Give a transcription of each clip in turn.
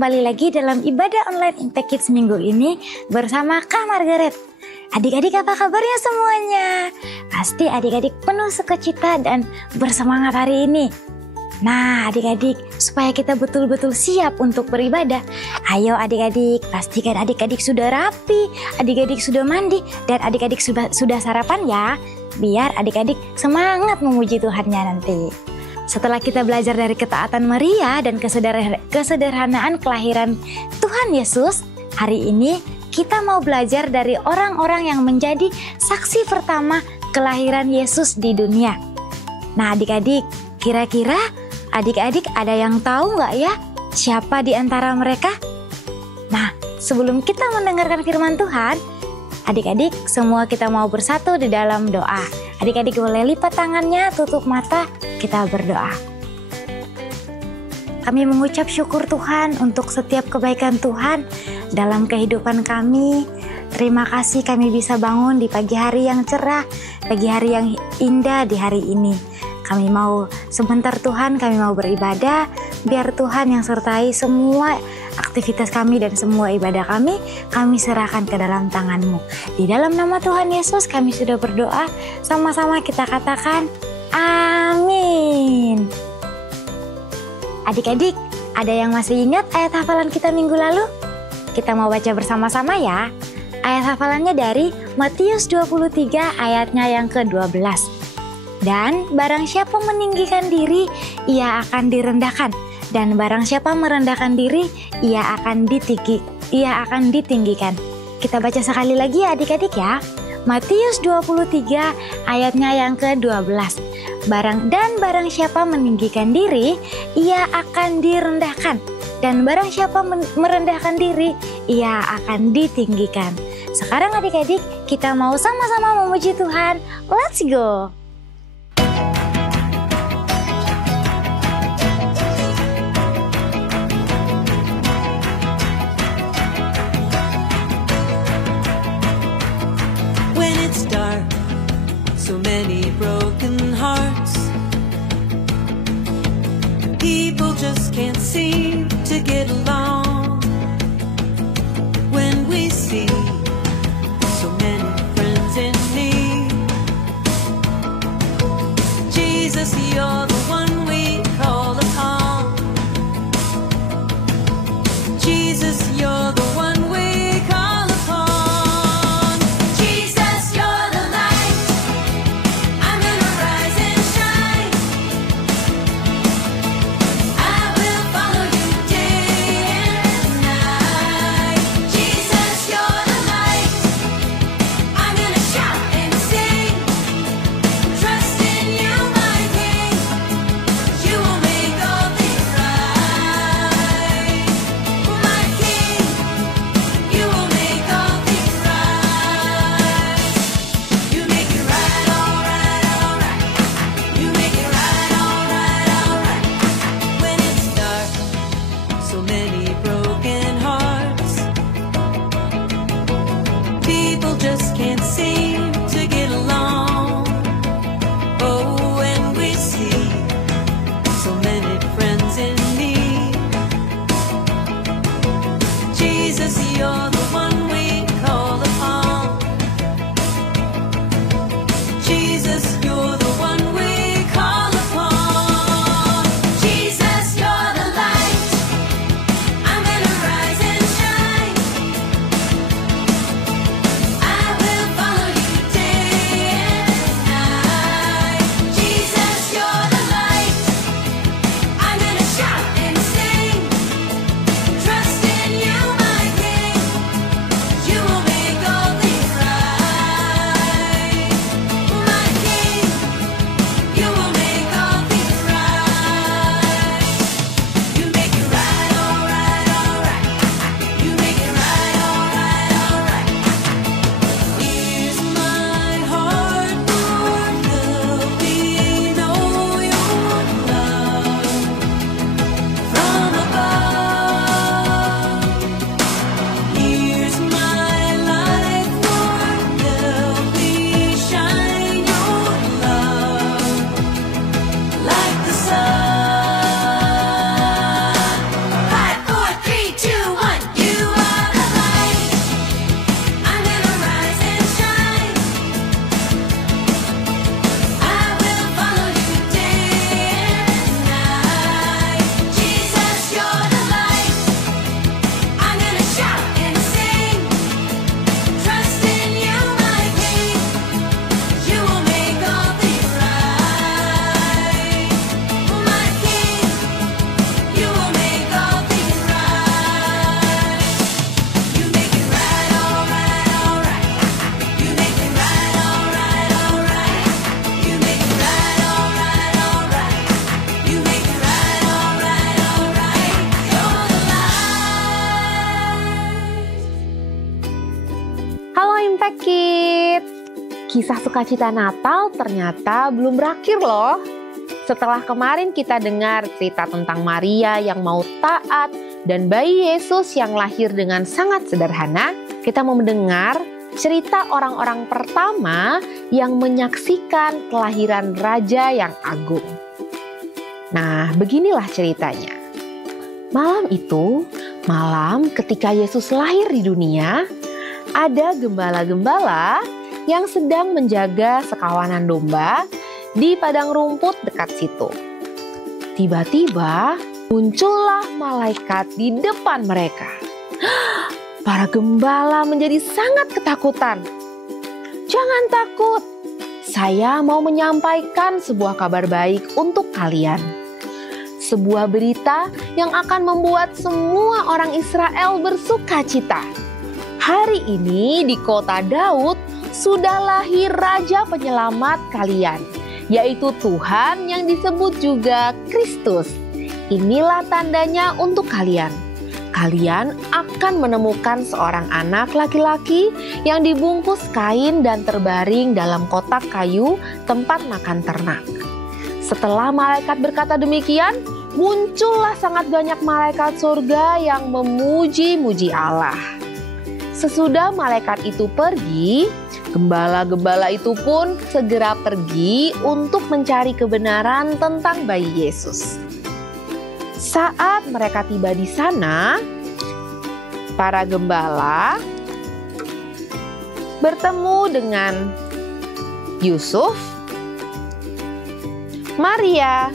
kembali lagi dalam ibadah online Impact Kids minggu ini bersama Kak Margaret. Adik-adik apa kabarnya semuanya? Pasti adik-adik penuh sukacita dan bersemangat hari ini. Nah adik-adik, supaya kita betul-betul siap untuk beribadah, ayo adik-adik, pastikan adik-adik sudah rapi, adik-adik sudah mandi, dan adik-adik sudah sarapan ya, biar adik-adik semangat memuji Tuhannya nanti. Setelah kita belajar dari ketaatan Maria dan kesederhanaan kelahiran Tuhan Yesus, hari ini kita mau belajar dari orang-orang yang menjadi saksi pertama kelahiran Yesus di dunia. Nah adik-adik, kira-kira adik-adik ada yang tahu nggak ya siapa di antara mereka? Nah sebelum kita mendengarkan firman Tuhan, adik-adik semua kita mau bersatu di dalam doa. Adik-adik boleh lipat tangannya, tutup mata, kita berdoa. Kami mengucap syukur Tuhan untuk setiap kebaikan Tuhan dalam kehidupan kami. Terima kasih kami bisa bangun di pagi hari yang cerah, pagi hari yang indah di hari ini. Kami mau sebentar Tuhan, kami mau beribadah, biar Tuhan yang sertai semua aktivitas kami dan semua ibadah kami serahkan ke dalam tangan-Mu. Di dalam nama Tuhan Yesus kami sudah berdoa, sama-sama kita katakan amin. Adik-adik, ada yang masih ingat ayat hafalan kita minggu lalu? Kita mau baca bersama-sama ya. Ayat hafalannya dari Matius 23 ayatnya yang ke-12. Dan barang siapa meninggikan diri, ia akan direndahkan. Dan barang siapa merendahkan diri, ia akan ditinggikan. Kita baca sekali lagi ya adik-adik ya. Matius 23 ayatnya yang ke-12. Barang siapa meninggikan diri, ia akan direndahkan. Dan barang siapa merendahkan diri, ia akan ditinggikan. Sekarang adik-adik, kita mau sama-sama memuji Tuhan. Let's go! So many broken hearts, people just can't seem to get along. When we see so many friends in need, Jesus, you're the one we call upon. Jesus, you're the one we call upon. Impact Kids. Kisah sukacita Natal ternyata belum berakhir loh. Setelah kemarin kita dengar cerita tentang Maria yang mau taat dan bayi Yesus yang lahir dengan sangat sederhana, kita mau mendengar cerita orang-orang pertama yang menyaksikan kelahiran Raja yang agung. Nah, beginilah ceritanya. Malam itu, malam ketika Yesus lahir di dunia, ada gembala-gembala yang sedang menjaga sekawanan domba di padang rumput dekat situ. Tiba-tiba muncullah malaikat di depan mereka. Para gembala menjadi sangat ketakutan. Jangan takut, saya mau menyampaikan sebuah kabar baik untuk kalian. Sebuah berita yang akan membuat semua orang Israel bersuka cita. Hari ini di kota Daud sudah lahir Raja Penyelamat kalian, yaitu Tuhan yang disebut juga Kristus. Inilah tandanya untuk kalian. Kalian akan menemukan seorang anak laki-laki yang dibungkus kain dan terbaring dalam kotak kayu tempat makan ternak. Setelah malaikat berkata demikian, muncullah sangat banyak malaikat surga yang memuji-muji Allah. Sesudah malaikat itu pergi, gembala-gembala itu pun segera pergi untuk mencari kebenaran tentang bayi Yesus. Saat mereka tiba di sana, para gembala bertemu dengan Yusuf, Maria,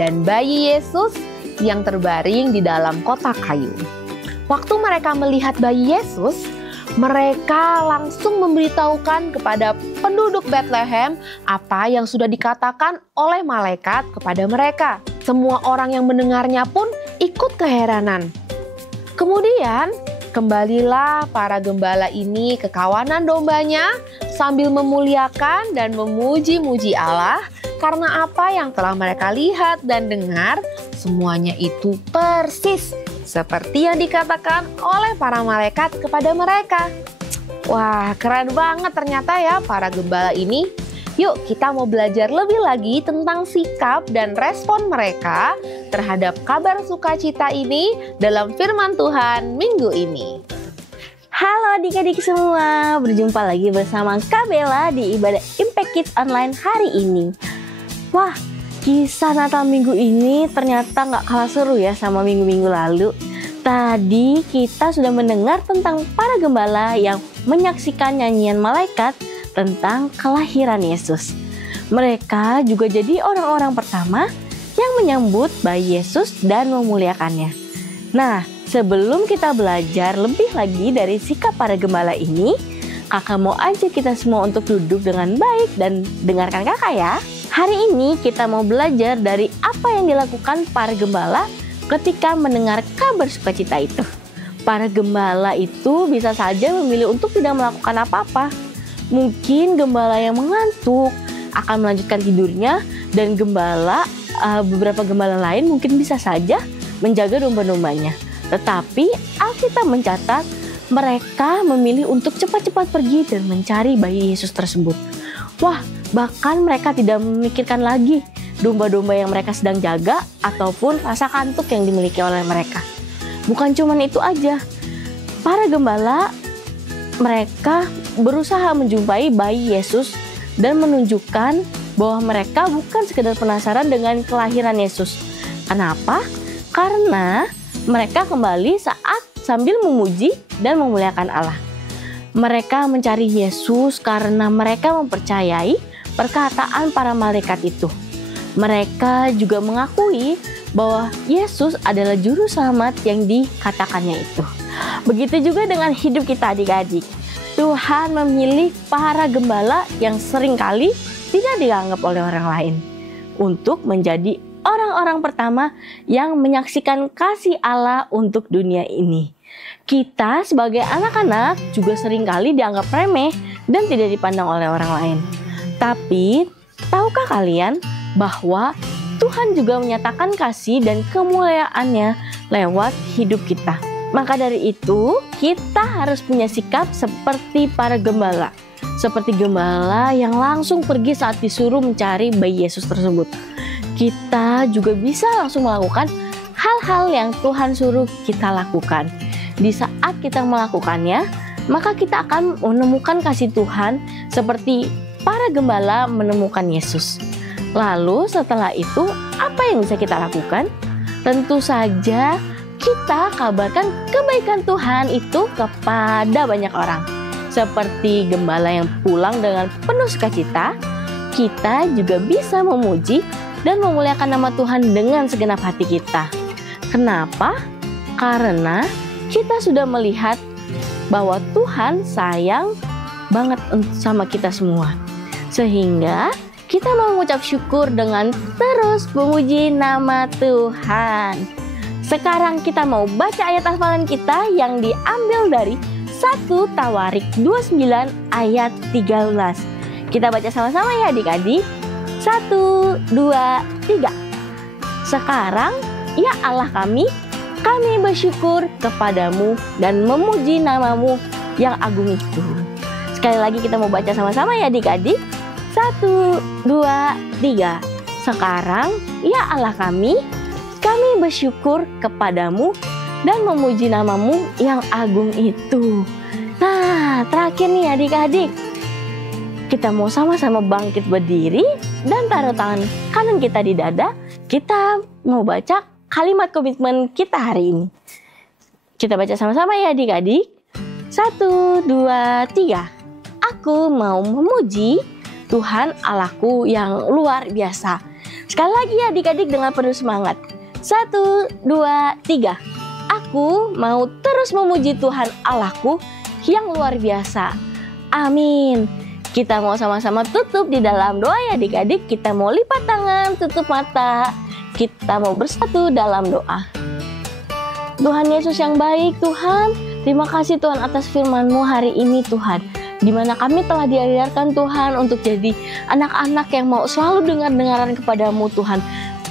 dan bayi Yesus yang terbaring di dalam kotak kayu. Waktu mereka melihat bayi Yesus, mereka langsung memberitahukan kepada penduduk Bethlehem apa yang sudah dikatakan oleh malaikat kepada mereka. Semua orang yang mendengarnya pun ikut keheranan. Kemudian, kembalilah para gembala ini ke kawanan dombanya sambil memuliakan dan memuji-muji Allah karena apa yang telah mereka lihat dan dengar, semuanya itu persis seperti yang dikatakan oleh para malaikat kepada mereka. Wah, keren banget ternyata ya para gembala ini. Yuk kita mau belajar lebih lagi tentang sikap dan respon mereka terhadap kabar sukacita ini dalam firman Tuhan minggu ini. Halo adik-adik semua, berjumpa lagi bersama Kak Bella di ibadah Impact Kids Online hari ini. Wah, kisah Natal minggu ini ternyata nggak kalah seru ya sama minggu-minggu lalu. Tadi kita sudah mendengar tentang para gembala yang menyaksikan nyanyian malaikat tentang kelahiran Yesus. Mereka juga jadi orang-orang pertama yang menyambut bayi Yesus dan memuliakannya. Nah, sebelum kita belajar lebih lagi dari sikap para gembala ini, kakak mau ajak kita semua untuk duduk dengan baik dan dengarkan kakak ya. Hari ini kita mau belajar dari apa yang dilakukan para gembala ketika mendengar kabar sukacita itu. Para gembala itu bisa saja memilih untuk tidak melakukan apa-apa. Mungkin gembala yang mengantuk akan melanjutkan tidurnya dan beberapa gembala lain mungkin bisa saja menjaga domba-dombanya. Tetapi Alkitab mencatat mereka memilih untuk cepat-cepat pergi dan mencari bayi Yesus tersebut. Wah, bahkan mereka tidak memikirkan lagi domba-domba yang mereka sedang jaga ataupun rasa kantuk yang dimiliki oleh mereka. Bukan cuma itu aja, para gembala mereka berusaha menjumpai bayi Yesus dan menunjukkan bahwa mereka bukan sekedar penasaran dengan kelahiran Yesus. Kenapa? Karena mereka kembali saat sambil memuji dan memuliakan Allah. Mereka mencari Yesus karena mereka mempercayai perkataan para malaikat itu. Mereka juga mengakui bahwa Yesus adalah juru selamat yang dikatakannya itu. Begitu juga dengan hidup kita adik-adik. Tuhan memilih para gembala yang seringkali tidak dianggap oleh orang lain untuk menjadi orang-orang pertama yang menyaksikan kasih Allah untuk dunia ini. Kita sebagai anak-anak juga seringkali dianggap remeh dan tidak dipandang oleh orang lain. Tapi, tahukah kalian bahwa Tuhan juga menyatakan kasih dan kemuliaannya lewat hidup kita, Maka dari itu, kita harus punya sikap seperti para gembala. Seperti gembala yang langsung pergi saat disuruh mencari bayi Yesus tersebut. Kita juga bisa langsung melakukan hal-hal yang Tuhan suruh kita lakukan. Di saat kita melakukannya, maka kita akan menemukan kasih Tuhan seperti para gembala menemukan Yesus. Lalu setelah itu, apa yang bisa kita lakukan? Tentu saja kita kabarkan kebaikan Tuhan itu kepada banyak orang. Seperti gembala yang pulang dengan penuh sukacita, kita juga bisa memuji dan memuliakan nama Tuhan dengan segenap hati kita. Kenapa? Karena kita sudah melihat bahwa Tuhan sayang banget sama kita semua. Sehingga kita mau mengucap syukur dengan terus memuji nama Tuhan. Sekarang kita mau baca ayat hafalan kita yang diambil dari 1 Tawarik 29 ayat 13. Kita baca sama-sama ya adik-adik. 1, 2, 3. Sekarang, ya Allah kami bersyukur kepadamu dan memuji namamu yang agung itu. Sekali lagi kita mau baca sama-sama ya adik-adik. 1, 2, 3. Sekarang, ya Allah kami bersyukur kepadamu dan memuji namamu yang agung itu. Nah, terakhir nih adik-adik, kita mau sama-sama bangkit berdiri dan taruh tangan kanan kita di dada. Kita mau baca kalimat komitmen kita hari ini. Kita baca sama-sama ya adik-adik. 1, 2, 3. Aku mau memuji Tuhan Allahku yang luar biasa. Sekali lagi ya adik-adik dengan penuh semangat. 1, 2, 3. Aku mau terus memuji Tuhan Allahku yang luar biasa. Amin. Kita mau sama-sama tutup di dalam doa ya adik-adik. Kita mau lipat tangan, tutup mata. Kita mau bersatu dalam doa. Tuhan Yesus yang baik Tuhan, terima kasih Tuhan atas firman-Mu hari ini Tuhan. Di mana kami telah diajarkan Tuhan untuk jadi anak-anak yang mau selalu dengar-dengaran kepadamu Tuhan.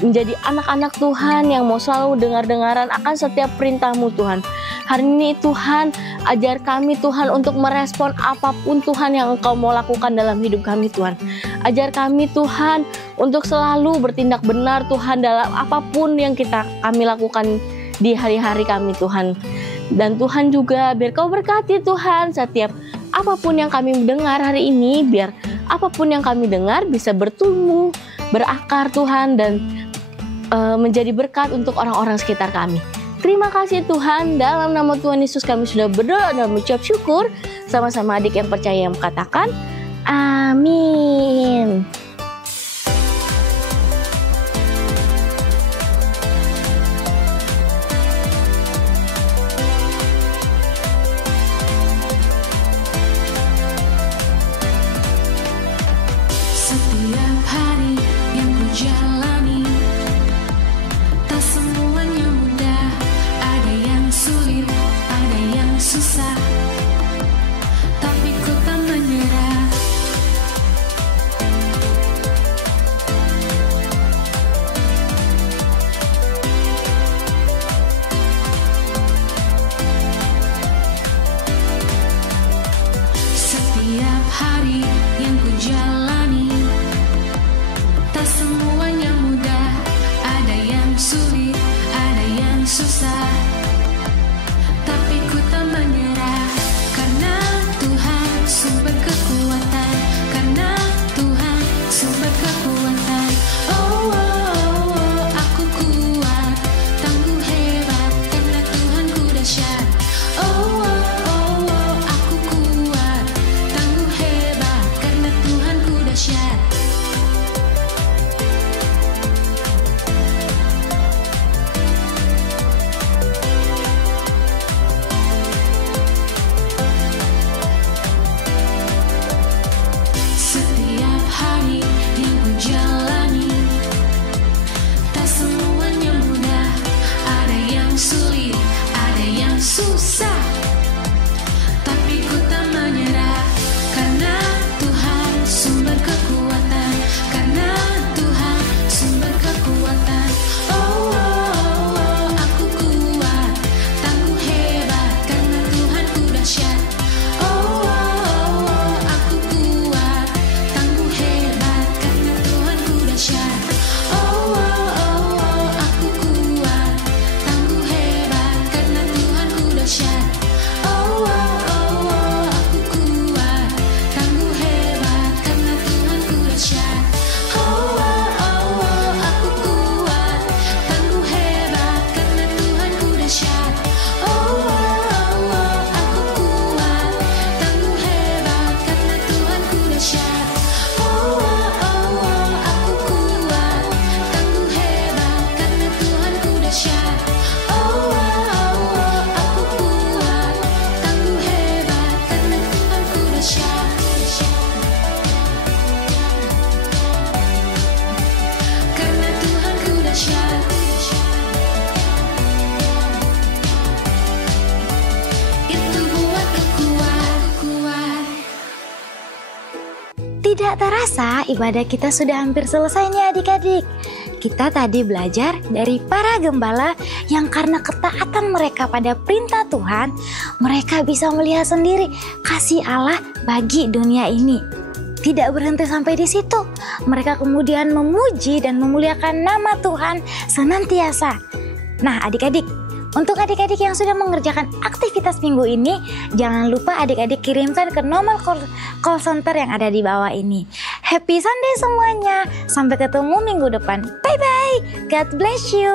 Menjadi anak-anak Tuhan yang mau selalu dengar-dengaran akan setiap perintah-Mu Tuhan. Hari ini Tuhan, ajar kami Tuhan untuk merespon apapun Tuhan yang Engkau mau lakukan dalam hidup kami Tuhan. Ajar kami Tuhan untuk selalu bertindak benar Tuhan dalam apapun yang kami lakukan di hari-hari kami Tuhan. Dan Tuhan juga biar Kau berkati Tuhan setiap apapun yang kami dengar hari ini, biar apapun yang kami dengar bisa bertumbuh, berakar Tuhan, dan menjadi berkat untuk orang-orang sekitar kami. Terima kasih Tuhan, dalam nama Tuhan Yesus kami sudah berdoa dan mengucap syukur. Sama-sama adik yang percaya yang katakan, amin. Setiap hari yang ku jalani, tak semuanya mudah. Ada yang sulit, ada yang susah, tapi ku tak menyerah. Tidak terasa ibadah kita sudah hampir selesai nih adik-adik. Kita tadi belajar dari para gembala yang karena ketaatan mereka pada perintah Tuhan, mereka bisa melihat sendiri kasih Allah bagi dunia ini. Tidak berhenti sampai di situ, mereka kemudian memuji dan memuliakan nama Tuhan senantiasa. Nah adik-adik, untuk adik-adik yang sudah mengerjakan aktivitas minggu ini, jangan lupa adik-adik kirimkan ke nomor call center yang ada di bawah ini. Happy Sunday semuanya, sampai ketemu minggu depan. Bye-bye, God bless you.